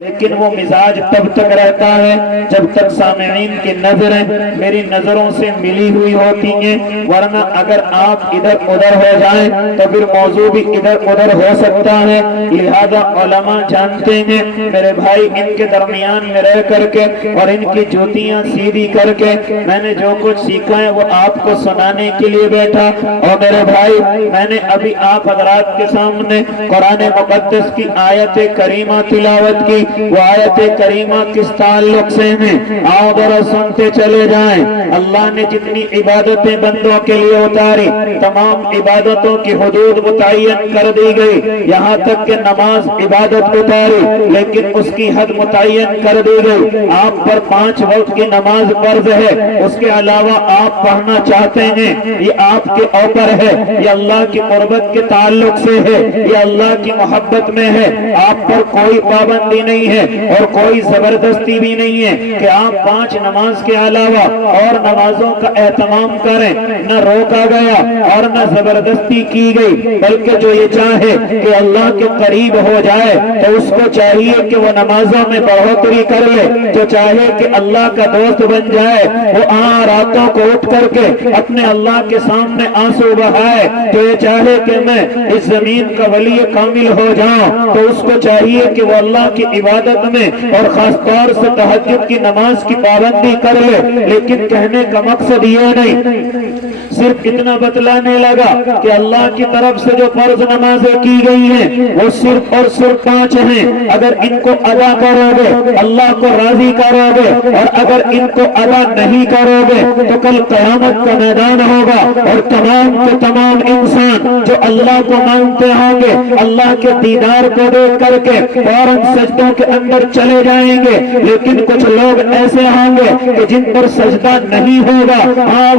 لیکن وہ مزاج تب تک رہتا ہے جب تک سامعین کی نظریں میری نظروں سے ملی ہوئی ہوتی ہیں، ورنہ اگر آپ ادھر ادھر ہو جائیں تو پھر موضوع بھی ادھر ادھر ہو سکتا ہے۔ لہذا علماء جانتے ہیں میرے بھائی، ان کے درمیان میں رہ کر کے اور ان کی جوتیاں سیدھی کر کے میں نے جو کچھ سیکھا ہے وہ آپ کو سنانے کے لیے بیٹھا۔ اور میرے بھائی، میں نے ابھی آپ حضرات کے سامنے قرآن مقدس کی آیت کریمہ تلاوت کی۔ وہ آیت کریمہ کس تعلق سے ہیں، آؤ ذرا سنتے چلے جائیں۔ اللہ نے جتنی عبادتیں بندوں کے لیے اتاری، تمام عبادتوں کی حدود متعین کر دی گئی، یہاں تک کہ نماز عبادت اتاری لیکن اس کی حد متعین کر دی گئی۔ آپ پر 5 وقت کی نماز فرض ہے، اس کے علاوہ آپ پڑھنا چاہتے ہیں، یہ آپ کے اوپر ہے، یہ اللہ کی قربت کے تعلق سے ہے، یہ اللہ کی محبت میں ہے۔ آپ پر کوئی پابندی نہیں ہے اور کوئی زبردستی بھی نہیں ہے کہ آپ 5 نماز کے علاوہ اور نمازوں کا اہتمام کریں، نہ روکا گیا اور نہ زبردستی کی گئی، بلکہ جو یہ چاہے کہ اللہ کے قریب ہو جائے تو اس کو چاہیے کہ وہ نمازوں میں بڑھوتری کر لے، جو چاہے کہ اللہ کا دوست بن جائے وہ راتوں کو اٹھ کر کے اپنے اللہ کے سامنے آنسو بہائے، جو یہ چاہے کہ میں اس زمین کا ولی کامل ہو جاؤں تو اس کو چاہیے کہ وہ اللہ کی عبادت میں اور خاص طور سے تہجد کی نماز کی پابندی کر لے۔ لیکن کہنے کا مقصد یہ نہیں، صرف اتنا بتلانے لگا کہ اللہ کی طرف سے جو فرض نمازیں کی گئی ہیں وہ صرف اور صرف 5 ہیں۔ اگر ان کو ادا کرو گے اللہ کو راضی کرو گے، اور اگر ان کو ادا نہیں کرو گے تو کل قیامت کا میدان ہوگا اور تمام کے تمام انسان جو اللہ کو مانتے ہوں گے اللہ کے دیدار کو دیکھ کر کے فوراً سجدوں کے اندر چلے جائیں گے، لیکن کچھ لوگ ایسے ہوں گے کہ جن پر سجدہ نہیں ہوگا،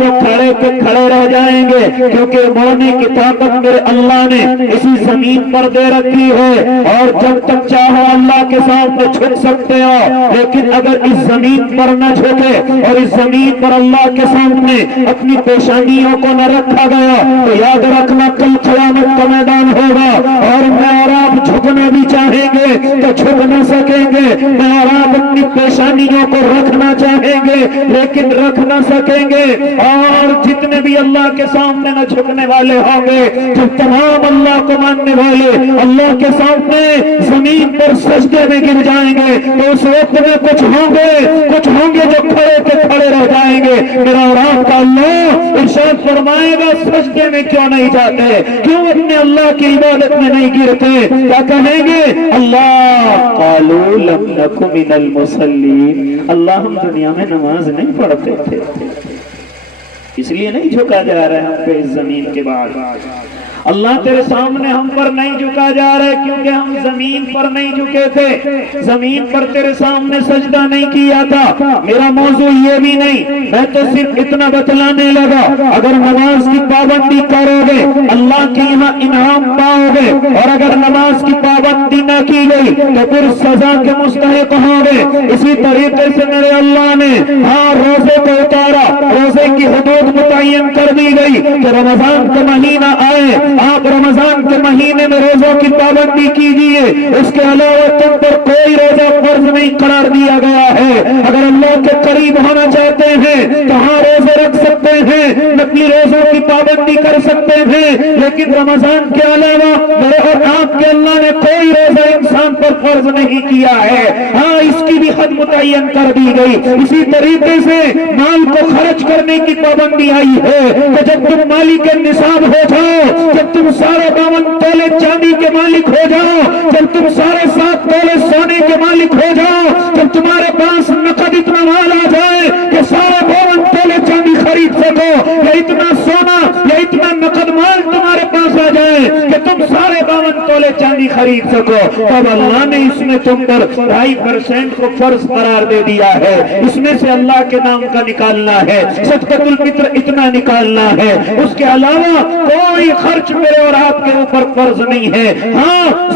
وہ کھڑے کے کھڑے رہ جائیں گے، کیونکہ مونے کی طاقت میرے اللہ نے اسی زمین پر دے رکھی ہے، اور جب تک چاہو اللہ کے سامنے جھک سکتے ہو، لیکن اگر اس زمین پر نہ جھکے اور اس زمین پر اللہ کے سامنے اپنی پیشانیوں کو نہ رکھا گیا تو یاد رکھنا کل قیامت کا میدان ہوگا، اور میں اور آپ جھکنا بھی چاہیں گے تو جھک نہ سکیں گے، میں اور آپ اپنی پیشانیوں کو رکھنا چاہیں گے لیکن رکھ نہ سکیں گے، اور جتنے بھی اللہ کے سامنے نہ جھکنے والے ہوں گے، جو تمام اللہ کو ماننے والے اللہ کے سامنے زمین پر سجدے میں گر جائیں گے تو اس وقت میں کچھ ہوں گے جو کھڑے کے کھڑے رہ جائیں گے۔ میرا اور آپ کا اللہ ارشاد فرمائے گا سجدے میں کیوں نہیں جاتے، کیوں اپنے اللہ کی عبادت میں نہیں گرتے، کیا کہیں گے؟ اللہ قالوا لم نک من المصلین، اللہ ہم دنیا میں نماز نہیں پڑھتے تھے، اس لیے نہیں جھکا جا رہا ہے ہم پہ اس زمین کے بعد۔ اللہ تیرے سامنے ہم پر نہیں جھکا جا رہا ہے کیونکہ ہم زمین پر نہیں جھکے تھے، زمین پر تیرے سامنے سجدہ نہیں کیا تھا۔ میرا موضوع یہ بھی نہیں، میں تو صرف اتنا بتلانے لگا اگر نماز کی پابندی کرو گے اللہ کے یہاں انعام پاؤ گے، اور اگر نماز کی پابندی نہ کی گئی تو پھر سزا کے مستحق ہوں گے۔ اسی طریقے سے میرے اللہ نے روزے کو اتارا، روزے کی حدود متعین کر دی گئی کہ رمضان کا مہینہ آئے آپ رمضان کے مہینے میں روزوں کی پابندی کیجیے، اس کے علاوہ تم پر کوئی روزہ فرض نہیں قرار دیا گیا ہے۔ اگر اللہ کے قریب ہونا چاہتے ہیں تو روزے رکھ سکتے ہیں، نقلی روزوں کی پابندی کر سکتے ہیں، لیکن رمضان کے علاوہ میرے اور آپ کے اللہ نے کوئی روزہ انسان پر فرض نہیں کیا ہے۔ اس کی بھی حد متعین کر دی گئی۔ اسی طریقے سے مال کو خرچ کرنے کی پابندی آئی ہے کہ جب تم مالک نصاب ہو جاؤ، جب تم سارے 52 تولے چاندی کے مالک ہو جاؤ، جب تم سارے 7 تولے سونے کے مالک ہو جاؤ، جب تمہارے پاس نقد اتنا مال آ جائے کہ سارے 52 تولے چاندی خرید سکو، یا اتنا سونا یا اتنا نقد مال تمہارے پاس آ جائے کہ تم سارے 52 تولے چاندی خرید سکو، تب اللہ نے اس میں تم پر 2.5% کو فرض قرار دے دیا ہے۔ اس میں سے اللہ کے نام کا نکالنا ہے، صدقۃ الفطر اتنا نکالنا ہے، اس کے علاوہ کوئی خرچ میرے اور آپ کے اوپر فرض نہیں ہے۔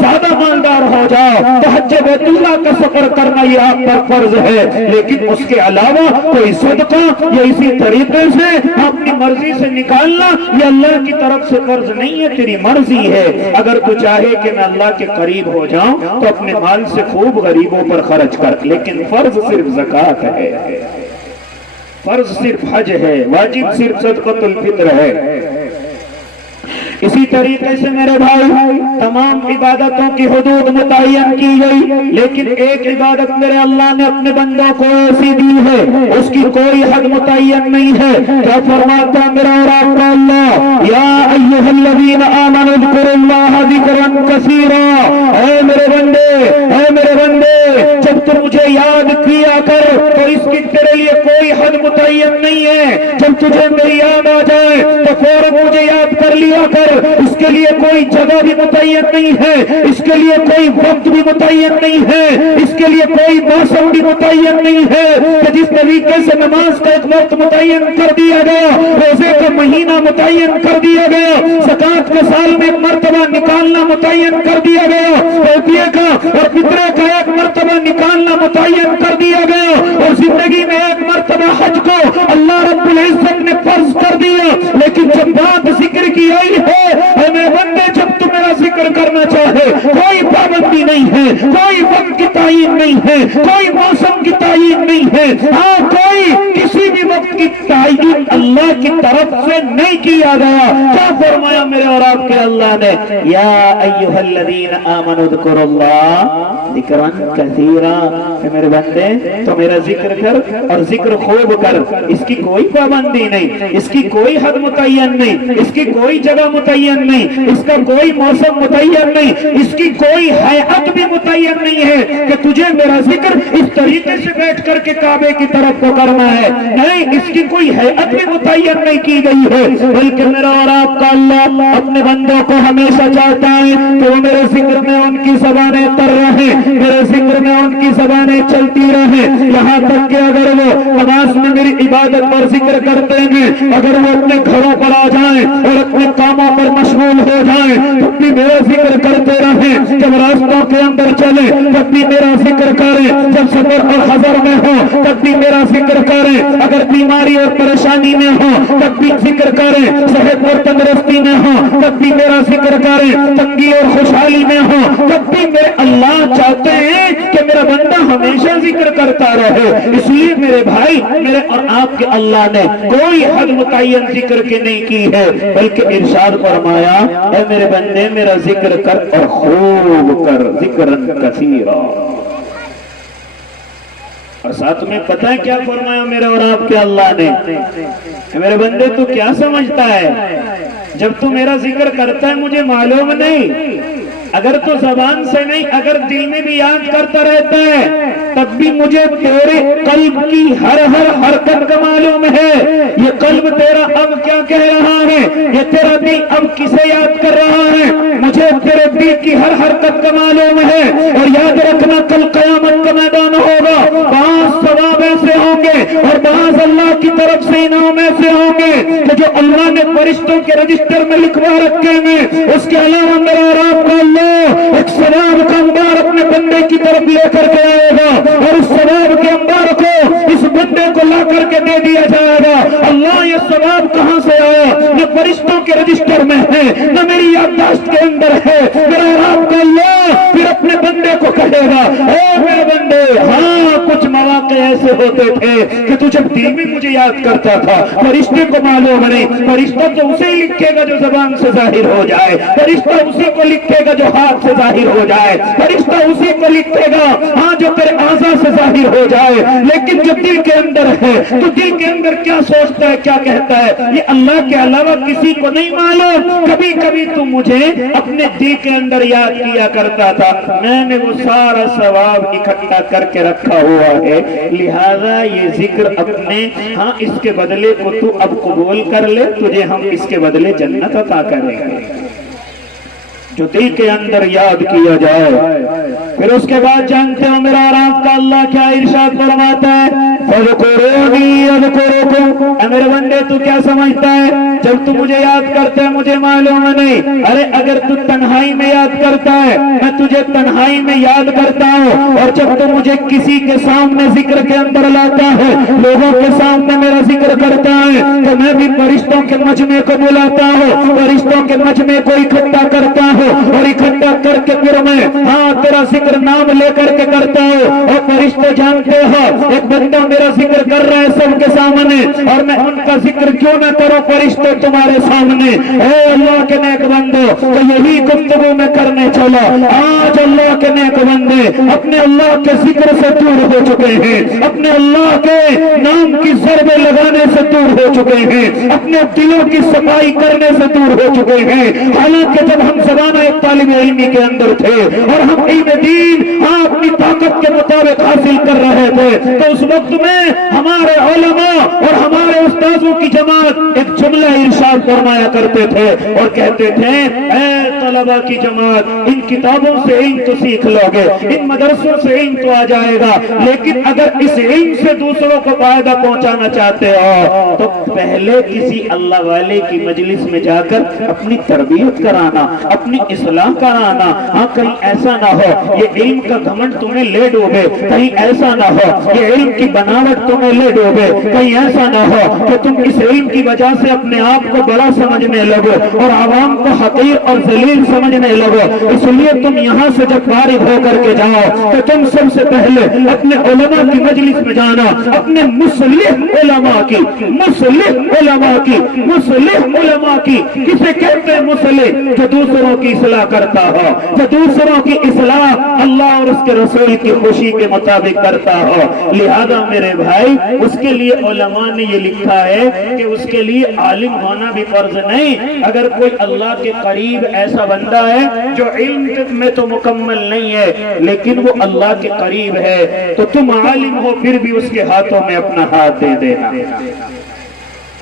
زیادہ مالدار ہو جاؤ تو حج بیت اللہ کا سفر کرنا یہ آپ پر فرض ہے، لیکن اس کے علاوہ کوئی صدقہ یا اسی طریقے سے اپنی مرضی سے نکالنا یہ اللہ کی طرف سے فرض نہیں ہے، تیری مرضی ہے اگر تو چاہے کہ میں اللہ کے قریب ہو جاؤں تو اپنے مال سے خوب غریبوں پر خرچ کر، لیکن فرض صرف زکوٰۃ ہے، فرض صرف حج ہے، واجب صرف صدقۃ الفطر ہے۔ اسی طریقے سے میرے بھائی تمام عبادتوں کی حدود متعین کی گئی، لیکن ایک عبادت میرے اللہ نے اپنے بندوں کو ایسی دی ہے اس کی کوئی حد متعین نہیں ہے۔ کیا فرماتا میرا اور آپ کا اللہ، یا ایھا الذین آمنوا اذکروا اللہ ذکرا کثیرا، اے میرے بندے، اے میرے بندے، جب تم مجھے یاد کیا کر تو اس کی تیرے لیے کوئی حد متعین نہیں ہے، جب تجھے میری یاد آ جائے تو فوراً مجھے یاد کر لیا کر، اس کے لیے کوئی جگہ بھی متعین نہیں ہے، اس کے لیے کوئی وقت بھی متعین نہیں ہے، اس کے لیے کوئی موسم بھی متعین نہیں ہے کہ جس طریقے سے نماز کا ایک وقت متعین کر دیا گیا، روزے کا مہینہ متعین کر دیا گیا، زکوٰۃ کا سال میں ایک مرتبہ نکالنا متعین کر دیا گیا، فدیے کا اور فطرے کا ایک مرتبہ نکالنا متعین کر دیا گیا، اور زندگی میں ایک مرتبہ حج کو اللہ رب العزت نے فرض کر دیا۔ لیکن جب بات ذکر کی آئی ہے، اے میرے بندے، جب تم میرا ذکر کرنا چاہے کوئی پابندی نہیں ہے، کوئی وقت کی تعین نہیں ہے، کوئی موسم کی تعین نہیں ہے، ہاں کوئی کسی بھی وقت کی تعین اللہ کی طرف سے نہیں کیا گیا۔ کیا فرمایا میرے اور آپ کے اللہ نے، یا ایھا الذین آمنوا اذکروا اللہ ذکرا کثیرا، اے میرے بندے تو میرا ذکر کر اور ذکر خوب کر، اس کی کوئی پابندی نہیں، اس کی کوئی حد متعین نہیں، اس کی کوئی جگہ متعین نہیں، اس کا کوئی موسم متعین نہیں، اس کی کوئی ہیئت بھی متعین نہیں ہے کہ تجھے میرا ذکر اس طریقے سے بیٹھ کر کے کعبے کی طرف کو کرنا ہے، نہیں، اس کی کوئی ہیئت بھی متعین نہیں کی گئی ہے، بلکہ میرا اور آپ کا اللہ اپنے بندوں کو ہمیشہ چاہتا ہے کہ وہ میرے ذکر میں ان کی زبانیں تر رہیں، میرے ذکر میں ان کی زبانیں چلتی رہیں، یہاں تک کہ اگر وہ نماز میں میری عبادت پر ذکر کرتے ہیں، اگر وہ اپنے گھروں پر آ جائیں اور اپنے کاموں پر مشغول ہو جائیں تو بھی میرا ذکر کرتے رہیں، جب راستوں کے اندر چلیں تب بھی میرا ذکر کریں، جب سفر اور حضر میں ہو تب بھی میرا ذکر کریں، اگر بیماری اور پریشانی میں ہو تب بھی ذکر کریں، صحت اور تندرستی میں ہو تب بھی میرا ذکر کریں، تنگی اور خوشحالی میں ہو تب بھی میرے اللہ چاہتے ہیں کہ میرا بندہ ہمیشہ ذکر کرتا رہے۔ اس لیے میرے بھائی، میرے اور آپ کے اللہ نے کوئی حد متعین ذکر کی نہیں کی ہے، بلکہ ارشاد فرمایا، اے میرے بندے میرا ذکر کر اور خوب کر، ذکرن کثیرا۔ اور ساتھ میں پتہ ہے کیا فرمایا میرے اور آپ کے اللہ نے، میرے بندے تو کیا سمجھتا ہے، جب تو میرا ذکر کرتا ہے مجھے معلوم نہیں، اگر تو زبان سے نہیں اگر دل میں بھی یاد کرتا رہتا ہے تب بھی مجھے تیرے قلب کی ہر حرکت کا معلوم ہے، یہ قلب تیرا اب کیا کہہ رہا ہے، یہ تیرا دل اب کسے یاد کر رہا ہے، مجھے تیرے دل کی ہر حرکت کا معلوم ہے۔ اور یاد رکھنا کل قیامت کا میدان ہوگا، بعض ثواب ایسے ہوں گے اور بعض اللہ کی طرف سے انعام ایسے ہوں گے کہ جو اللہ نے فرشتوں کے رجسٹر میں لکھوا رکھے ہیں، اس کے علاوہ میرا اور آپ کا اللہ ایک ثواب کا انبار اپنے بندے کی طرف لے کر کے آئے گا، اور اس ثواب کے انبار کو اس بندے کو لا کر کے دے دیا جائے گا۔ اللہ یہ ثواب کہاں سے آیا، نہ فرشتوں کے رجسٹر میں ہے نہ میری یادداشت کے اندر ہے، میرا اور آپ کا اللہ پھر اپنے بندے کو کہے گا، اے میرے بندے، ہاں کچھ مواقع ایسے ہوتے تھے کہ تو جب دل میں مجھے یاد کرتا تھا، فرشتے کو معلوم نہیں، فرشتہ تو اسے ہی لکھے گا جو زبان سے ظاہر ہو جائے، فرشتہ اسی کو لکھے گا جو ہاتھ سے ظاہر ہو جائے، فرشتہ اسی کو لکھے گا ہاں جو تیرے اعضاء سے ظاہر ہو جائے، لیکن جو دل کے اندر ہے تو دل کے اندر کیا سوچتا ہے کیا کہتا ہے یہ اللہ کے علاوہ کسی کو نہیں معلوم۔ کبھی کبھی تو مجھے اپنے دل کے اندر یاد کیا کرتا تھا، میں نے وہ سارا ثواب اکٹھا کر کے رکھا ہوا ہے، لہذا یہ ذکر اپنے ہاں اس کے بدلے کو تو اب قبول کر لے، تجھے ہم اس کے بدلے جنت عطا کریں گے۔ جو دل کے اندر یاد کیا جائے، پھر اس کے بعد جانتے ہو میرا اور آپ کا اللہ کیا ارشاد فرماتا ہے، فَاذْكُرُونِي أَذْكُرُكُمْ، اے میرے بندے تو کیا سمجھتا ہے جب تو مجھے یاد کرتا ہے مجھے معلوم نہیں، ارے اگر تو تنہائی میں یاد کرتا ہے میں تجھے تنہائی میں یاد کرتا ہوں، اور جب تو مجھے کسی کے سامنے ذکر کے اندر لاتا ہے، لوگوں کے سامنے میرا ذکر کرتا ہے، تو میں بھی فرشتوں کے مجمع کو بلاتا ہوں، فرشتوں کے مجمع کو اکٹھا کرتا ہوں، اور اکٹھا کر کے پھر میں ہاں تیرا ذکر نام لے کر کے کرتا ہوں۔ اور فرشتے جانتے ہو ایک بندہ میرا ذکر کر رہا ہے سب کے سامنے، اور میں ان کا ذکر کیوں نہ کروں فرشتے تمہارے سامنے؟ اے اللہ کے نیک بندو، تو یہی گفتگو میں کرنے چلا۔ آج اللہ کے نیک بندے اپنے اللہ کے ذکر سے دور ہو چکے ہیں، اپنے اللہ کے نام کی ضربیں لگانے سے دور ہو چکے ہیں، اپنے دلوں کی صفائی کرنے سے دور ہو چکے ہیں۔ حالانکہ جب ہم زمانہ ایک طالب علمی کے اندر تھے اور ہم علم دین اپنی طاقت کے مطابق حاصل کر رہے تھے، تو اس وقت میں ہمارے علماء اور ہمارے استاذوں کی جماعت ایک جملہ ارشاد فرمایا کرتے تھے اور کہتے تھے، اے طلبہ کی جماعت، ان کتابوں سے علم تو سیکھ لو گے، ان مدرسوں سے علم تو آ جائے گا، لیکن اگر اس علم سے دوسروں کو فائدہ پہنچانا چاہتے ہو تو پہلے کسی اللہ والے کی مجلس میں جا کر اپنی تربیت کرانا، اپنی اصلاح کرانا۔ ہاں کہیں ایسا نہ ہو یہ علم کا گھمنڈ تمہیں لے ڈوبے، کہیں ایسا نہ ہو یہ علم کی بناوٹ تمہیں لے ڈوبے، کہیں ایسا نہ ہو کہ تم اس علم کی وجہ سے اپنے آپ کو بڑا سمجھنے لگو اور عوام کو حقیر اور ذلیل سمجھنے لگو۔ اس لیے تم یہاں سے جب فارغ ہو کر کے جاؤ تو تم سب سے پہلے اپنے علماء کی مجلس میں جانا، اپنے مصلح علماء کی، مصلح علماء کی، مصلح علماء کی۔ کسے کہتے ہیں مصلح؟ جو دوسروں کی اصلاح کرتا ہو، جو دوسروں کی اصلاح اللہ اور اس کے رسول کی خوشی کے مطابق کرتا ہو۔ لہذا میرے بھائی اس کے لیے علماء نے یہ لکھا ہے کہ اس کے لیے عالم ہونا بھی فرض نہیں۔ اگر کوئی اللہ کے قریب ایسا بندہ ہے جو علم میں تو مکمل نہیں ہے لیکن وہ اللہ کے قریب ہے، تو تم عالم ہو پھر بھی اس کے ہاتھوں میں اپنا ہاتھ دے دینا۔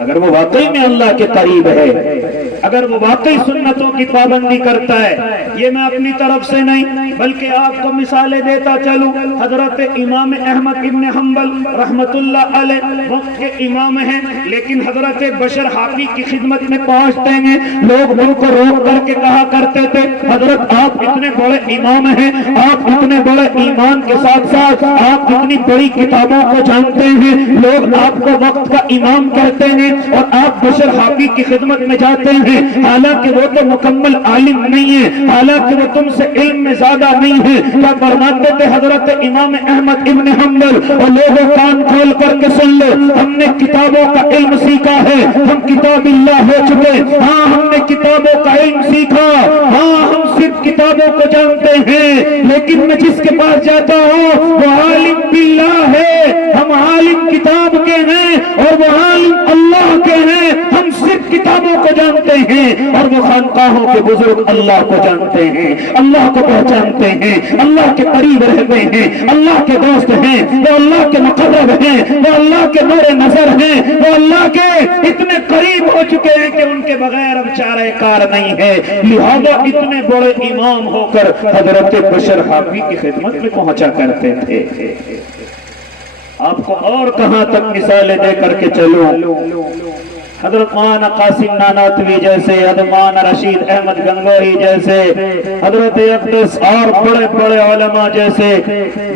اگر وہ واقعی میں اللہ کے قریب ہے، اگر وہ واقعی سنتوں کی پابندی کرتا ہے، یہ میں اپنی طرف سے نہیں بلکہ آپ کو مثالیں دیتا چلوں۔ حضرت امام احمد ابن حنبل رحمت اللہ علیہ وقت کے امام ہیں، لیکن حضرت بشر حافی کی خدمت میں پہنچتے ہیں، لوگ ان کو روک کر کے کہا کرتے تھے، حضرت آپ اتنے بڑے امام ہیں، آپ اتنے بڑے ایمان کے ساتھ ساتھ آپ اتنی بڑی کتابوں کو جانتے ہیں، لوگ آپ کو وقت کا امام کہتے ہیں اور آپ بشر حافی کی خدمت میں جاتے ہیں، حالانکہ وہ تو مکمل عالم نہیں ہے، حالانکہ وہ تم سے علم میں زیادہ نہیں ہے۔ کیا فرماتے تھے حضرت امام احمد ابن حنبل؟ اور لوگوں کان کھول کر کے سن لو، ہم نے کتابوں کا علم سیکھا ہے، ہم کتاب اللہ ہو چکے، ہاں ہم نے کتابوں کا علم سیکھا، ہاں ہم صرف کتابوں کو جانتے ہیں، لیکن میں جس کے پاس جاتا ہوں وہ عالم باللہ ہے، ہم عالم کتاب کے ہیں اور وہ عالم اللہ کے ہیں، ہم صرف کتابوں کو جانتے ہیں اور وہ خانقاہوں کے بزرگ اللہ کو جانتے ہیں، اللہ کو پہچانتے ہیں، اللہ کے قریب رہتے ہیں، اللہ کے دوست ہیں، وہ اللہ کے مقرب ہیں، وہ اللہ کے نور نظر ہیں، وہ اللہ کے اتنے قریب ہو چکے ہیں کہ ان کے بغیر اب چارہ کار نہیں ہے۔ لہذا اتنے بڑے امام ہو کر حضرت بشر حافی کی خدمت میں پہنچا کرتے تھے۔ آپ کو اور کہاں تک مثالیں دے کر کے چلوں، حضرت مولانا قاسم نانوتوی جیسے، حضرت مولانا رشید احمد گنگوہی جیسے، حضرت اقدس اور بڑے بڑے علماء جیسے،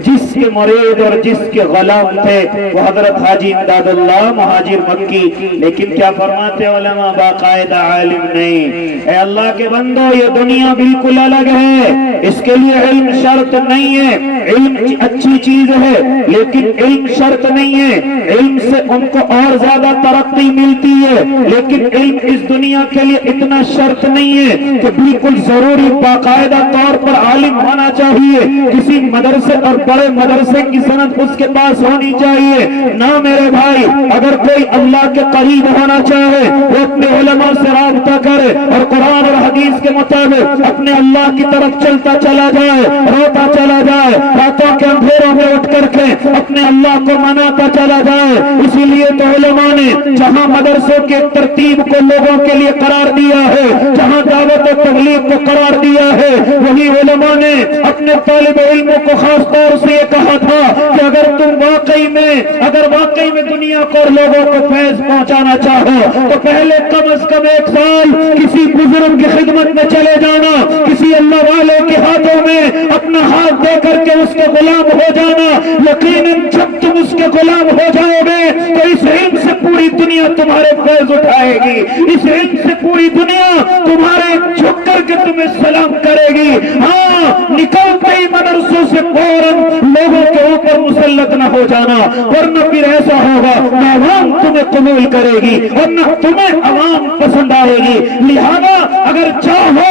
جس کے مرید اور جس کے غلام تھے وہ حضرت حاجی امداد اللہ مہاجر مکی، لیکن کیا فرماتے علماء؟ باقاعدہ عالم نہیں۔ اے اللہ کے بندو، یہ دنیا بالکل الگ ہے، اس کے لیے علم شرط نہیں ہے، علم اچھی چیز ہے لیکن علم شرط نہیں ہے، علم سے ان کو اور زیادہ ترقی ملتی ہے، لیکن علم اس دنیا کے لیے اتنا شرط نہیں ہے کہ بالکل ضروری باقاعدہ طور پر عالم ہونا چاہیے، کسی مدرسے اور بڑے مدرسے کی سند اس کے پاس ہونی چاہیے۔ نہ میرے بھائی، اگر کوئی اللہ کے قریب ہونا چاہے وہ اپنے علماء سے رابطہ کرے اور قرآن اور حدیث کے مطابق اپنے اللہ کی طرف چلتا چلا جائے، روتا چلا جائے، راتوں کے اندھیروں میں اٹھ کر کے اپنے اللہ کو مناتا چلا جائے۔ اسی لیے تو علماء نے جہاں مدرسوں کے ترتیب کو لوگوں کے لیے قرار دیا ہے، جہاں دعوت و تبلیغ کو قرار دیا ہے، وہی علماء نے اپنے طالب علموں کو خاص طور سے یہ کہا تھا کہ اگر واقعی میں دنیا کو اور لوگوں کو فیض پہنچانا چاہو تو پہلے کم از کم 1 سال کسی بزرگ کی خدمت میں چلے جانا، کسی اللہ والے کے ہاتھوں میں اپنا ہاتھ دے کر کے اس کے غلام ہو جانا، یقیناً جب تم اس کے غلام ہو جاؤ گے تو اس علم سے پوری دنیا تمہارے فیض اٹھائے گی، اس علم سے پوری دنیا تمہارے جھک کر کے تمہیں سلام کرے گی۔ ہاں، نکلتے ہی مدرسوں سے فوراً لوگوں کے اوپر مسلط نہ ہو جانا، ورنہ پھر ایسا ہوگا نہ عوام تمہیں قبول کرے گی اور نہ تمہیں عوام پسند آئے گی۔ لہذا اگر چاہو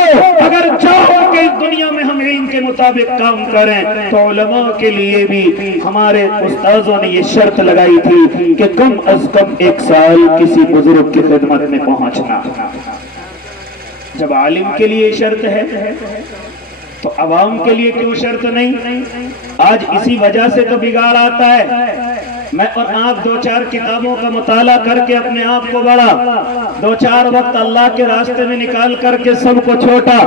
کہ اس دنیا میں ہم علم کے مطابق کام کریں تو علماء کے لیے بھی ہمارے استاذوں نے یہ شرط لگائی تھی کہ کم از کم 1 سال کسی بزرگ کی خدمت میں پہنچنا۔ جب عالم کے لیے شرط ہے تو عوام کے لیے کیوں شرط نہیں؟ آج اسی وجہ سے تو بگاڑ آتا ہے۔ میں اور آپ 2-4 کتابوں کا مطالعہ کر کے اپنے آپ کو بڑا، 2-4 وقت اللہ کے راستے میں نکال کر کے سب کو چھوٹا،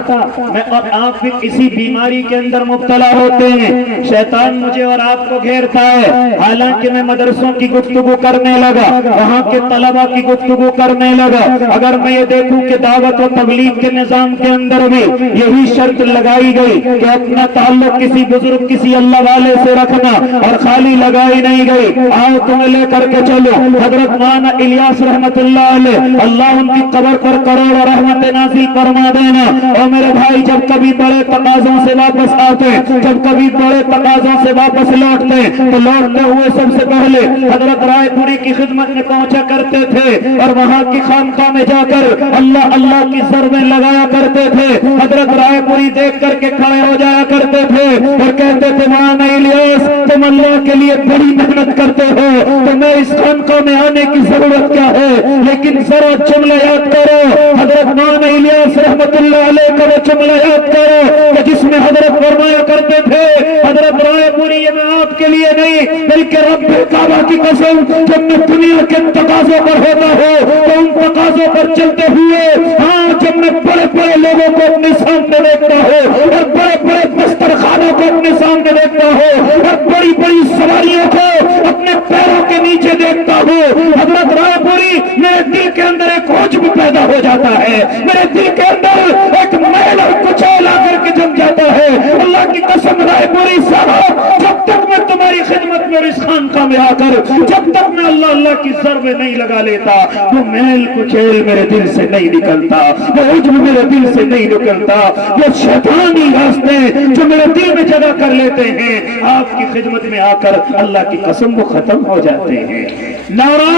میں اور آپ بھی اسی بیماری کے اندر مبتلا ہوتے ہیں۔ شیطان مجھے اور آپ کو گھیرتا ہے، حالانکہ میں مدرسوں کی گفتگو کرنے لگا، وہاں کے طلبہ کی گفتگو کرنے لگا، اگر میں یہ دیکھوں کہ دعوت و تبلیغ کے نظام کے اندر بھی یہی شرط لگائی گئی کہ اپنا تعلق کسی بزرگ کسی اللہ والے سے رکھنا، اور خالی لگائی نہیں گئی، آؤ تمہیں لے کر کے چلو حضرت مولانا الیاس رحمت اللہ علیہ، اللہ ان کی قبر پر کروڑوں رحمت نازل فرما دینا۔ اور میرے بھائی جب کبھی بڑے تقاضوں سے واپس آتے، جب کبھی بڑے تقاضوں سے واپس لوٹتے تو لوٹتے ہوئے سب سے پہلے حضرت رائے پوری کی خدمت میں پہنچا کرتے تھے اور وہاں کی خانقاہ میں جا کر اللہ اللہ کی ضربیں لگایا کرتے تھے۔ حضرت رائے پوری دیکھ کر کے کھڑے ہو جایا کرتے تھے اور کہتے تھے مولانا الیاس تم اللہ کے لیے بڑی محنت کرتے ہو، تمہیں اس خانقاہ میں آنے کی ضرورت کیا ہے؟ لیکن ذرا جملہ یاد کرو، حضرت مولانا الیاس رحمت اللہ علیہ کا وہ جملہ یاد کرو کہ جس میں حضرت فرمایا کرتے تھے، حضرت رائے پوری یہ میں آپ کے لیے نہیں بلکہ رب کعبہ کی قسم جب میں دنیا کے تقاضوں پر ہوتا ہوں تو ان تقاضوں پر چلتے ہوئے، ہاں جب میں بڑے بڑے لوگوں کو اپنے سامنے دیکھتا ہوں اور بڑے بڑے دسترخوانوں کو اپنے سامنے دیکھتا ہوں اور بڑی بڑی سواریوں کو اپنے پیروں کے نیچے دیکھتا ہوں، حضرت رائے پوری میرے دل کے اندر ایک عجب پیدا ہو جاتا ہے، میرے دل کے اندر ایک میل اور کچیل آ کر کے جم جاتا ہے۔ اللہ کی قسم رائے پوری صاحب جب تک میں تمہاری خدمت میں اس خانقاہ میں آ کر جب تک میں اللہ اللہ کی ضربیں نہیں لگا لیتا وہ میل کچیل میرے دل سے نہیں نکلتا، وہ عجب میرے دل سے نہیں نکلتا، وہ شیطانی راستے جو میرے دل میں جگہ کر لیتے ہیں آپ کی خدمت میں آ کر اللہ کی قسم وہ ختم ہو جاتے ہیں۔ نعرہ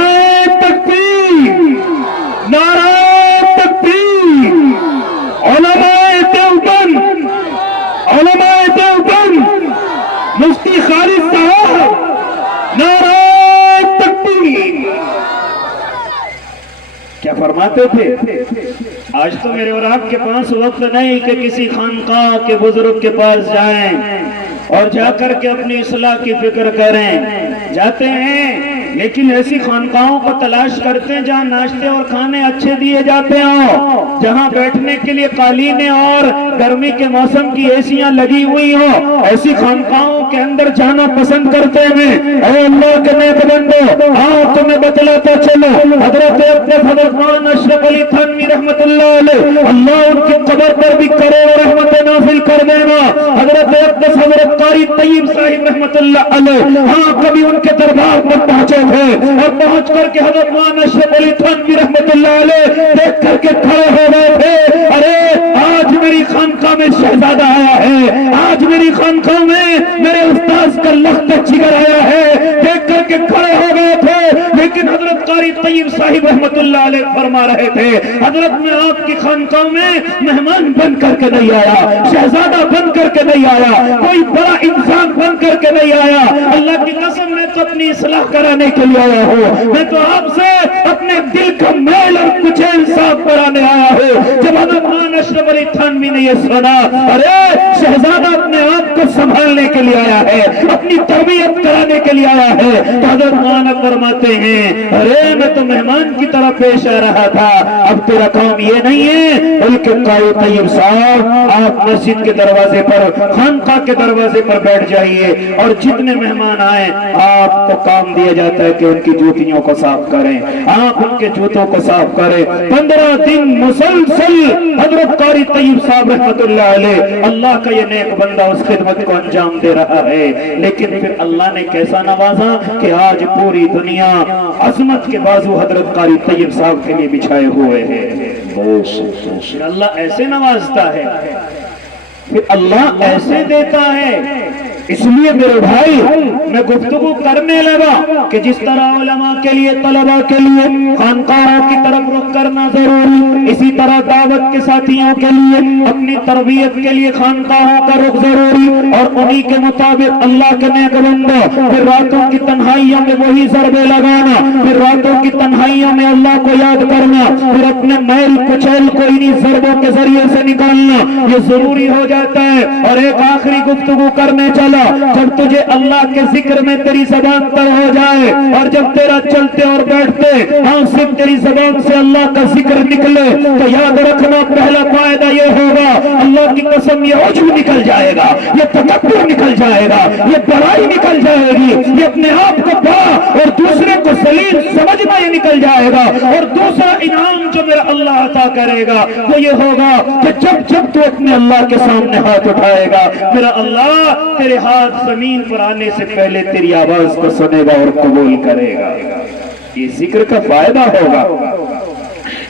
تکبیر، نعرہ تکبیر، علماء دیوبند، علماء دیوبند، مفتی خالد صاحب، نعرہ تکبیر۔ کیا فرماتے تھے؟ آج تو میرے اور آپ کے پاس وقت نہیں کہ کسی خانقاہ کے بزرگ کے پاس جائیں اور جا کر کے اپنی اصلاح کی فکر کریں، جاتے ہیں لیکن ایسی خانقاہوں کو تلاش کرتے ہیں جہاں ناشتے اور کھانے اچھے دیے جاتے ہوں، جہاں بیٹھنے کے لیے قالینیں اور گرمی کے موسم کی ایسیاں لگی ہوئی ہوں، ایسی خانقاہوں کے اندر جانا پسند کرتے ہیں۔ اے اللہ کے نیک بندو، آؤ تمہیں بتلاتا چلو، حضرت مولانا اشرف علی تھانوی رحمت اللہ علیہ، اللہ ان کی قبر پر بھی کروڑوں رحمت نازل کر دینا۔ حضرت اقدس حضرت قاری طیب صاحب رحمت اللہ علیہ، ہاں کبھی ان کے دربار پر پہنچے تھے اور پہنچ کر کے حضرت مولانا اشرف علی تھانوی رحمت اللہ علیہ دیکھ کر کے کھڑے ہو گئے تھے، ارے آج میری خانقاہ میں شہزادہ آیا ہے، آج میری خانقاہ میں میرے استاذ کا لخت جگر آیا ہے، دیکھ کر کے کھڑے ہو گئے تھے۔ لیکن حضرت قاری طیب صاحب رحمت اللہ علیہ فرما رہے تھے، حضرت میں آپ کی خانقاہ میں مہمان بن کر کے نہیں آیا، شہزادہ بن کر کے نہیں آیا، کوئی بڑا انسان بن کر کے نہیں آیا، اللہ کی قسم میں تو اپنی اصلاح کرانے کے لیے آیا ہوں، میں تو آپ سے اپنے دل کا میل اور کچیل صاف کرانے آیا ہوں۔ جب حضرت مولانا اشرف علی تھانوی نے یہ سنا، ارے شہزادہ اپنے آپ کو سنبھالنے کے لیے آیا ہے، اپنی تربیت کرانے کے کے لیے آیا ہے تو حضرت مولانا فرماتے ہیں ارے میں تو مہمان کی طرح پیش آ رہا تھا، اب تیرا کام یہ نہیں ہے بلکہ قاری طیب صاحب آپ مسجد کے دروازے پر، خانقاہ کے دروازے پر بیٹھ جائیے اور جتنے مہمان آئیں آپ کو کام دیا جاتا ہے کہ ان کی جوتیوں کو صاف کریں، آپ ان کے جوتوں کو صاف کریں۔ 15 دن مسلسل حضرت قاری طیب صاحب رحمت اللہ علیہ اللہ کا یہ نیک بندہ اس خدمت کو انجام دے رہا ہے، لیکن پھر اللہ نے کیسا نوازا کہ آج پوری دنیا عظمت کے بازو حضرت قاری طیب صاحب کے لیے بچھائے ہوئے ہیں۔ پھر اللہ ایسے نوازتا ہے، پھر اللہ ایسے دیتا ہے۔ اس لیے میرے بھائی میں گفتگو کرنے لگا کہ جس طرح علماء کے لیے، طلباء کے لیے خانقاہوں کی طرف رخ کرنا ضروری، اسی طرح دعوت کے ساتھیوں کے لیے اپنی تربیت کے لیے خانقاہوں کا رخ ضروری، اور انہی کے مطابق اللہ کے نیک بندوں پھر راتوں کی تنہائیوں میں وہی ضربے لگانا، پھر راتوں کی تنہائیوں میں اللہ کو یاد کرنا، پھر اپنے میل کچیل کو انہی ضربوں کے ذریعے سے نکالنا، یہ ضروری ہو جاتا ہے۔ اور ایک آخری گفتگو کرنے چلا، جب تجھے اللہ کے ذکر میں تیری زبان تر ہو جائے اور جب تیرا چلتے اور بیٹھتے صرف تیری زبان سے اللہ کا ذکر نکلے تو یاد رکھنا پہلا فائدہ یہ ہوگا، اللہ کی قسم یہ عجب نکل جائے گا، یہ تکبر نکل جائے گا، یہ بڑائی نکل جائے گی، یہ اپنے آپ کو بڑا اور دوسرے کو ذلیل سمجھنا یہ نکل جائے گا۔ اور دوسرا انعام جو میرا اللہ عطا کرے گا وہ یہ ہوگا کہ جب تو اپنے اللہ کے سامنے ہاتھ اٹھائے گا میرا اللہ تیرے ہاتھ زمین پر آنے سے پہلے تیری آواز کو سنے گا اور قبول کرے گا۔ یہ ذکر کا فائدہ ہوگا،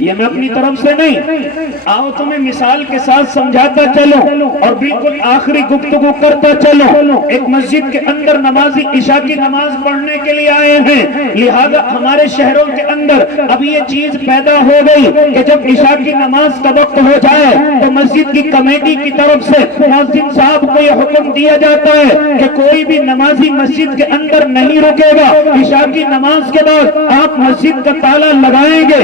یہ میں اپنی طرف سے نہیں، آؤ تمہیں مثال کے ساتھ سمجھاتا چلو اور بالکل آخری گفتگو کرتا چلو۔ ایک مسجد کے اندر نمازی عشاء کی نماز پڑھنے کے لیے آئے ہیں، لہذا ہمارے شہروں کے اندر اب یہ چیز پیدا ہو گئی کہ جب عشاء کی نماز کا وقت ہو جائے تو مسجد کی کمیٹی کی طرف سے مؤذن صاحب کو یہ حکم دیا جاتا ہے کہ کوئی بھی نمازی مسجد کے اندر نہیں رکے گا، عشاء کی نماز کے بعد آپ مسجد کا تالا لگائیں گے،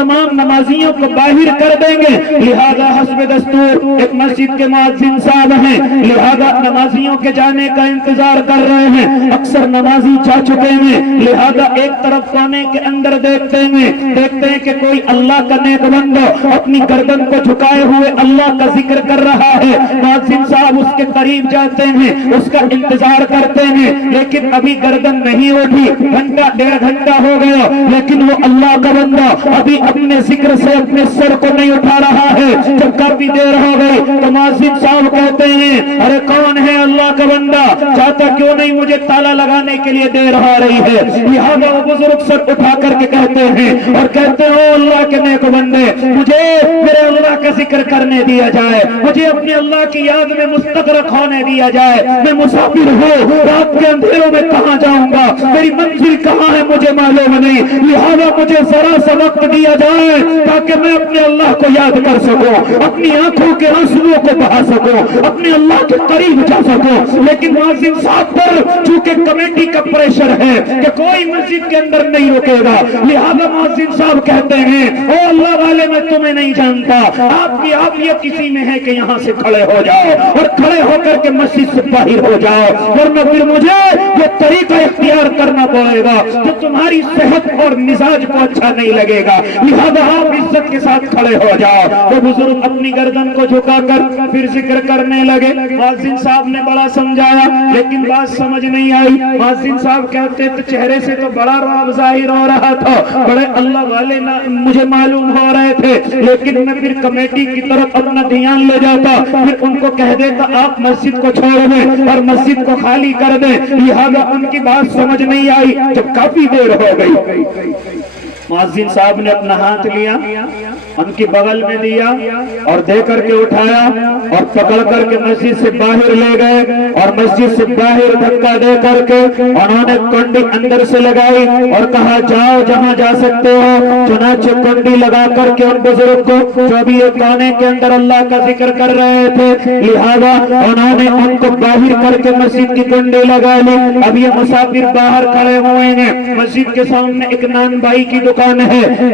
تمام نمازیوں کو باہر کر دیں گے۔ لہذا حسب دستور ایک مسجد کے مؤذن صاحب ہیں، لہذا نمازیوں کے جانے کا انتظار کر رہے ہیں، اکثر نمازی جا چکے ہیں، لہذا ایک طرف کونے کے اندر دیکھتے ہیں کہ کوئی اللہ کا نیک بندہ اپنی گردن کو جھکائے ہوئے اللہ کا ذکر کر رہا ہے۔ مؤذن صاحب اس کے قریب جاتے ہیں، اس کا انتظار کرتے ہیں، لیکن ابھی گردن نہیں اٹھی، گھنٹہ 1.5 گھنٹہ ہو گیا لیکن وہ اللہ کا بندہ ابھی اپنے ذکر سے اپنے سر کو نہیں اٹھا رہا ہے۔ جب کافی دیر ہو گئی تو مؤذن صاحب کہتے ہیں ارے کون ہے اللہ کا بندہ، چاہتا کیوں نہیں مجھے تالا لگانے کے لیے دیر ہو رہی ہے۔ لہذا وہ بزرگ سر اٹھا کر کے کہتے ہیں اور کہتے ہیں او اللہ کے نیک بندے، مجھے میرے اللہ کا ذکر کرنے دیا جائے، مجھے اپنے اللہ کی یاد میں مستغرق ہونے دیا جائے، میں مسافر ہوں، رات کے اندھیروں میں کہاں جاؤں گا، میری منزل کہاں ہے مجھے معلوم نہیں، لہذا مجھے ذرا سا وقت دیا جائے تاکہ میں اپنے اللہ کو یاد کر سکوں، اپنی آنکھوں کے آنسوؤں کو بہا سکوں، اپنے اللہ کے قریب جا سکوں۔ لیکن مؤذن صاحب پر چونکہ کمیٹی کا پریشر ہے کہ کوئی مسجد کے اندر نہیں رکے گا، لہذا مؤذن صاحب کہتے ہیں او اللہ والے میں تمہیں نہیں جانتا، آپ کی عافیت کسی میں ہے کہ یہاں سے کھڑے ہو جاؤ اور کھڑے ہو کر کے مسجد سے باہر ہو جاؤ، ورنہ پھر مجھے یہ طریقہ اختیار کرنا پڑے گا جو تمہاری صحت اور مزاج کو اچھا نہیں لگے گا، لہذا آپ عزت کے ساتھ کھڑے ہو جاؤ۔ وہ بزرگ اپنی گردن کو جھکا کر پھر ذکر کرنے لگے۔ مؤذن صاحب نے بڑا سمجھایا لیکن بات سمجھ نہیں آئی۔ مؤذن صاحب کہتے تو چہرے سے تو بڑا رعب ظاہر ہو رہا تھا، بڑے اللہ والے مجھے معلوم ہو رہے تھے، لیکن میں پھر کمیٹی کی طرف اپنا دھیان لے جاتا، پھر ان کو کہہ دیتا آپ مسجد کو چھوڑ دیں اور مسجد کو خالی کر دیں، لہذا ان کی بات سمجھ نہیں آئی۔ جب کافی دیر ہو گئی مؤذن صاحب نے اپنا ہاتھ لیا، ان کی بغل میں دیا اور دے کر کے اٹھایا اور پکڑ کر کے مسجد سے باہر لے گئے اور مسجد سے باہر دھکا دے کر کے انہوں نے کنڈی اندر سے لگائی اور کہا جاؤ جہاں جا سکتے ہو۔ چنانچہ کنڈی لگا کر کے ان بزرگ کو جو بھی ایک کونے کے اندر اللہ کا ذکر کر رہے تھے، لہذا انہوں نے ان کو باہر کر کے مسجد کی کنڈی لگا لی۔ اب یہ مسافر باہر کھڑے ہوئے ہیں، مسجد کے سامنے ایک نان بائی کی دکان ہے،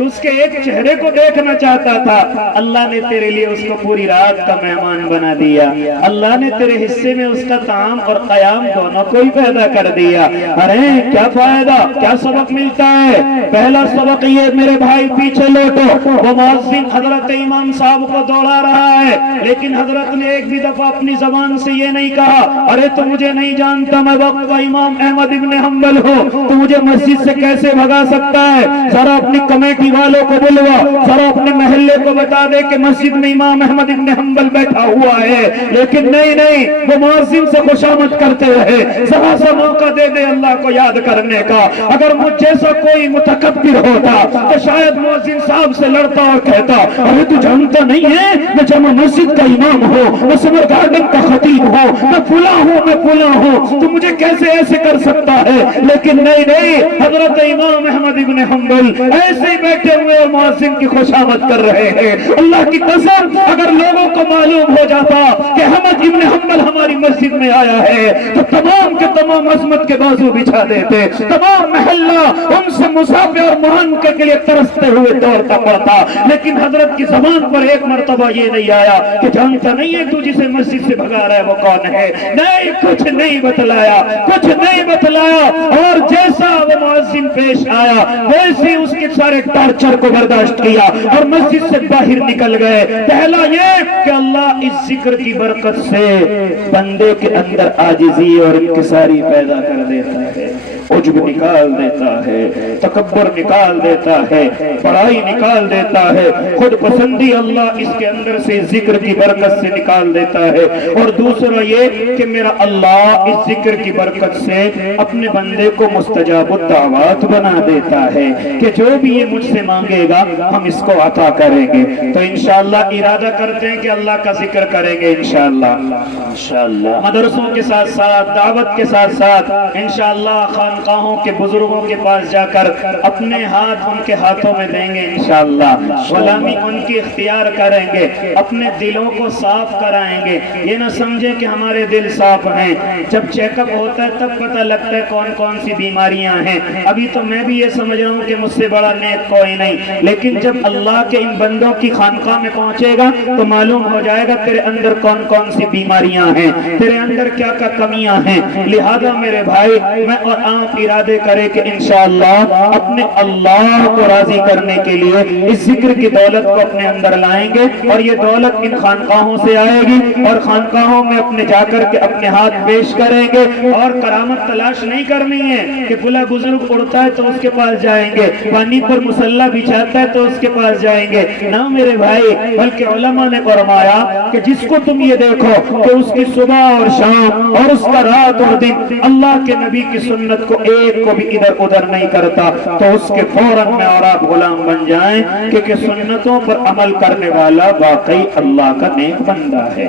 تو اس کے ایک چہرے کو دیکھنا چاہتا تھا، اللہ نے تیرے لیے اس کو پوری رات کا مہمان بنا دیا، اللہ نے تیرے حصے میں اس کا طعام اور قیام دونوں کو ہی پیدا کر دیا۔ ارے کیا فائدہ، کیا سبق ملتا ہے؟ پہلا سبق یہ میرے بھائی پیچھے لوٹو، وہ مؤذن حضرت امام صاحب کو دوڑا رہا ہے، لیکن حضرت نے ایک بھی دفعہ اپنی زبان سے یہ نہیں کہا ارے تو مجھے نہیں جانتا میں وقت کا امام احمد ابن حنبل ہوں، تو مجھے مسجد سے کیسے بھگا سکتا ہے؟ ذرا اپنی کمیٹی والوں کو بلوا، ذرا اپنے محلے کو بتا دے کہ مسجد میں امام احمد ابن حنبل بیٹھا ہوا ہے۔ لیکن نہیں، وہ مؤذن سے خوشامد کرتے رہے، ذرا سا موقع دے دے اللہ کو یاد کرنے کا۔ اگر مجھ جیسا کوئی متکبر ہوتا تو شاید مؤذن صاحب سے لڑتا اور کہتا ارے تو جانتا نہیں ہے میں جامع مسجد کا امام ہوں، میں سمر گارڈن کا خطیب ہوں، میں فلاں ہوں، تو مجھے کیسے ایسے کر سکتا ہے؟ لیکن نہیں، حضرت امام احمد ابن حنبل ایسے ہی بیٹھے ہوئے اور مؤذن کی خوشامد کر رہے ہیں۔ اللہ کی قسم اگر لوگوں کو معلوم ہو جاتا کہ احمد ابن حنبل ہماری مسجد میں آیا ہے تو تمام کے تمام عظمت کے بازو بچھا دیتے، تمام محلہ ان سے مسافر اور معانقے کے لیے ترستے ہوئے دوڑتا پڑتا۔ لیکن حضرت کی زبان پر ایک مرتبہ یہ نہیں آیا کہ جانتا نہیں ہے تو جسے مسجد سے بھگا رہا ہے وہ کون ہے؟ نہیں، کچھ نہیں بتلایا، اور جیسا وہ مؤذن پیش آیا ویسے اس کے سارے ٹارچر کو برداشت کیا اور مسجد سے باہر نکل گئے۔ پہلا یہ کہ اللہ اس ذکر کی برکت سے بندے کے اندر عاجزی اور انکساری پیدا کر دیتا ہے، عجب نکال دیتا ہے، تکبر نکال دیتا ہے، بڑائی نکال دیتا ہے، خود پسندی اللہ اس کے اندر سے ذکر کی برکت سے نکال دیتا ہے۔ اور دوسرا یہ کہ میرا اللہ اس ذکر کی برکت سے اپنے بندے کو مستجاب الدعوات بنا دیتا ہے کہ جو بھی یہ مجھ سے مانگے گا ہم اس کو عطا کریں گے۔ تو انشاءاللہ ارادہ کرتے ہیں کہ اللہ کا ذکر کریں گے انشاءاللہ، مدرسوں کے ساتھ ساتھ دعوت کے ساتھ ساتھ انشاءاللہ خانقاہوں کے بزرگوں کے پاس جا کر اپنے ہاتھ ان کے ہاتھوں میں دیں گے انشاءاللہ، غلامی ان کی اختیار کریں گے، اپنے دلوں کو صاف کرائیں گے۔ یہ نہ سمجھیں کہ ہمارے دل صاف ہیں، جب چیک اپ ہوتا ہے تب پتہ لگتا ہے کون کون سی بیماریاں ہیں۔ ابھی تو میں بھی یہ سمجھ رہا ہوں کہ مجھ سے بڑا نیک کوئی نہیں، لیکن جب اللہ کے ان بندوں کی خانقاہ میں پہنچے گا تو معلوم ہو جائے گا تیرے اندر کون کون سی بیماریاں ہیں، تیرے اندر کیا کیا کمیاں ہیں۔ لہذا میرے بھائی میں اور آپ ارادے کرے کہ انشاءاللہ اپنے اللہ کو راضی کرنے کے لیے اس ذکر کی دولت کو اپنے اندر لائیں گے، اور یہ دولت ان خانقاہوں سے آئے گی، اور خانقاہوں میں اپنے جا کر کے اپنے ہاتھ پیش کریں گے، اور کرامت تلاش نہیں کرنی ہے کہ بلا بزرگ اڑتا ہے تو اس کے پاس جائیں گے، پانی پر مسلح بچھاتا ہے تو اس کے پاس جائیں گے، نہ میرے بھائی، بلکہ علماء نے فرمایا کہ جس کو تم یہ دیکھو کہ اس کی صبح اور شام اور اس کا رات اور دن اللہ کے نبی کی سنت کو ایک کو بھی ادھر ادھر نہیں کرتا، تو اس کے فوراً میں اور آپ غلام بن جائیں، کیونکہ سنتوں پر عمل کرنے والا واقعی اللہ کا نیک بندہ ہے۔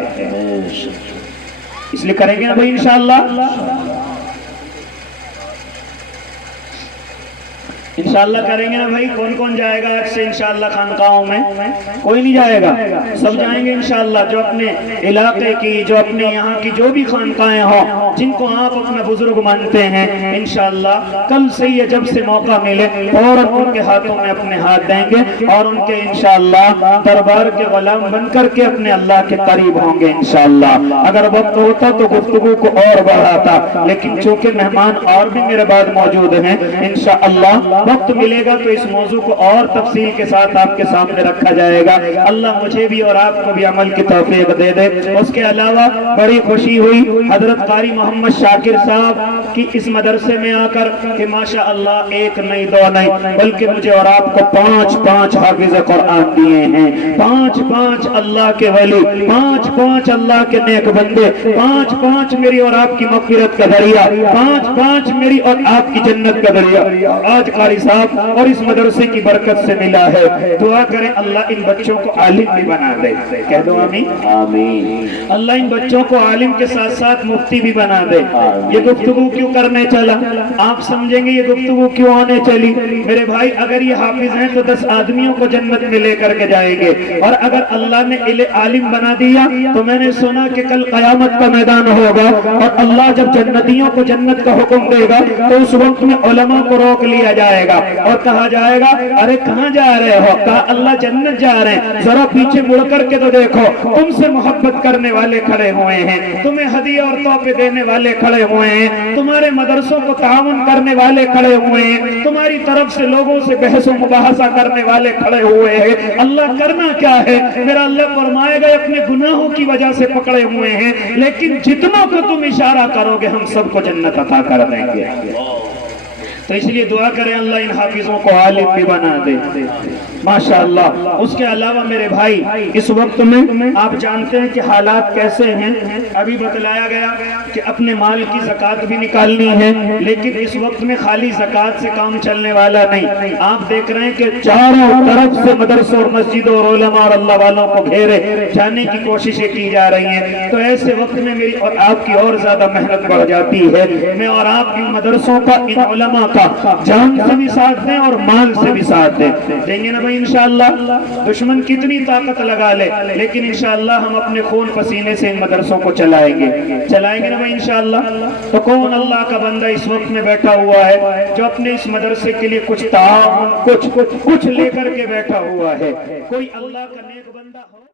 اس لیے کریں گے نا بھائی انشاءاللہ، انشاءاللہ کریں گے نا بھائی۔ کون کون جائے گا آج سے انشاءاللہ خانقاہوں میں؟ کوئی نہیں جائے گا، سب جائیں گے انشاءاللہ۔ جو اپنے علاقے کی، جو اپنے یہاں کی جو بھی خانقاہیں ہوں، جن کو آپ اپنا بزرگ مانتے ہیں، انشاءاللہ کل سے یہ جب سے موقع ملے فوراً ان کے ہاتھوں میں اپنے ہاتھ دیں گے، اور ان کے انشاءاللہ دربار کے غلام بن کر کے اپنے اللہ کے قریب ہوں گے انشاءاللہ۔ اگر وقت ہوتا تو گفتگو کو اور بڑھاتا، لیکن چونکہ مہمان اور بھی میرے بعد موجود ہیں، انشاءاللہ وقت ملے گا تو اس موضوع کو اور تفصیل کے ساتھ آپ کے سامنے رکھا جائے گا۔ اللہ مجھے بھی اور آپ کو بھی عمل کی توفیق دے دے۔ اس کے علاوہ بڑی خوشی ہوئی حضرت قاری محمد شاکر صاحب کی اس مدرسے میں آ کر کہ ماشاءاللہ ایک نہیں دو نہیں بلکہ مجھے اور آپ کو پانچ حافظ قرآن دیے ہیں، پانچ اللہ کے ولی، پانچ اللہ کے نیک بندے، پانچ میری اور آپ کی مغفرت کا ذریعہ، پانچ میری اور آپ کی جنت کا ذریعہ آج قاری صاحب اور اس مدرسے کی برکت سے ملا ہے۔ دعا کریں اللہ ان بچوں کو عالم بھی بنا دے، کہہ دو آمین۔ اللہ ان بچوں کو عالم کے ساتھ ساتھ مفتی بھی بنا دے۔ یہ گفتگو کیوں کرنے چلا آپ سمجھیں گے، یہ گفتگو کیوں آنے چلی میرے بھائی؟ اگر یہ حافظ ہیں تو 10 آدمیوں کو جنت میں لے کر کے جائیں گے، اور اگر اللہ نے عالم بنا دیا تو میں نے سنا کہ کل قیامت کا میدان ہوگا، اور اللہ جب جنتیوں کو جنت کا حکم دے گا تو اس وقت میں علماء کو روک لیا جائے جائے گا اور کہا جائے گا ارے کہاں جا رہے ہو؟ کہا اللہ جنت جا رہے ہیں۔ ذرا پیچھے مڑ کر کے تو دیکھو، تم سے محبت کرنے والے کھڑے ہوئے ہیں، تمہیں ہدیہ اور تحفے دینے والے کھڑے ہوئے ہیں، تمہارے مدرسوں کو تعاون کرنے والے کھڑے ہوئے ہیں، تمہاری طرف سے لوگوں سے بحث و مباحثہ کرنے والے کھڑے ہوئے ہیں۔ اللہ کرنا کیا ہے؟ میرا اللہ فرمائے گا اپنے گناہوں کی وجہ سے پکڑے ہوئے ہیں، لیکن جتنوں کو تم اشارہ کرو گے ہم سب کو جنت عطا کر دیں گے۔ تو اس لیے دعا کریں اللہ ان حافظوں کو عالم بھی بنا دے ماشاءاللہ۔ اس کے علاوہ میرے بھائی اس وقت میں آپ جانتے ہیں کہ حالات کیسے ہیں۔ ابھی بتلایا گیا کہ اپنے مال کی زکوٰۃ بھی نکالنی ہے، لیکن اس وقت میں خالی زکوٰۃ سے کام چلنے والا نہیں۔ آپ دیکھ رہے ہیں کہ چاروں طرف سے مدرسوں اور مسجدوں اور علماء اور اللہ والوں کو گھیرے جانے کی کوششیں کی جا رہی ہیں۔ تو ایسے وقت میں میری اور آپ کی اور زیادہ محنت بڑھ جاتی ہے۔ میں اور آپ ان مدرسوں کا، ان علماء کا جان سے بھی ساتھ دیں اور مال سے بھی ساتھ دیں۔ دیں گے نا بھائی انشاءاللہ؟ دشمن کتنی طاقت لگا لے لیکن انشاءاللہ ہم اپنے خون پسینے سے ان مدرسوں کو چلائیں گے نا بھائی انشاءاللہ۔ تو کون اللہ کا بندہ اس وقت میں بیٹھا ہوا ہے جو اپنے اس مدرسے کے لیے کچھ تعاون کچھ لے کر کے بیٹھا ہوا ہے؟ کوئی اللہ کا نیک بندہ ہو؟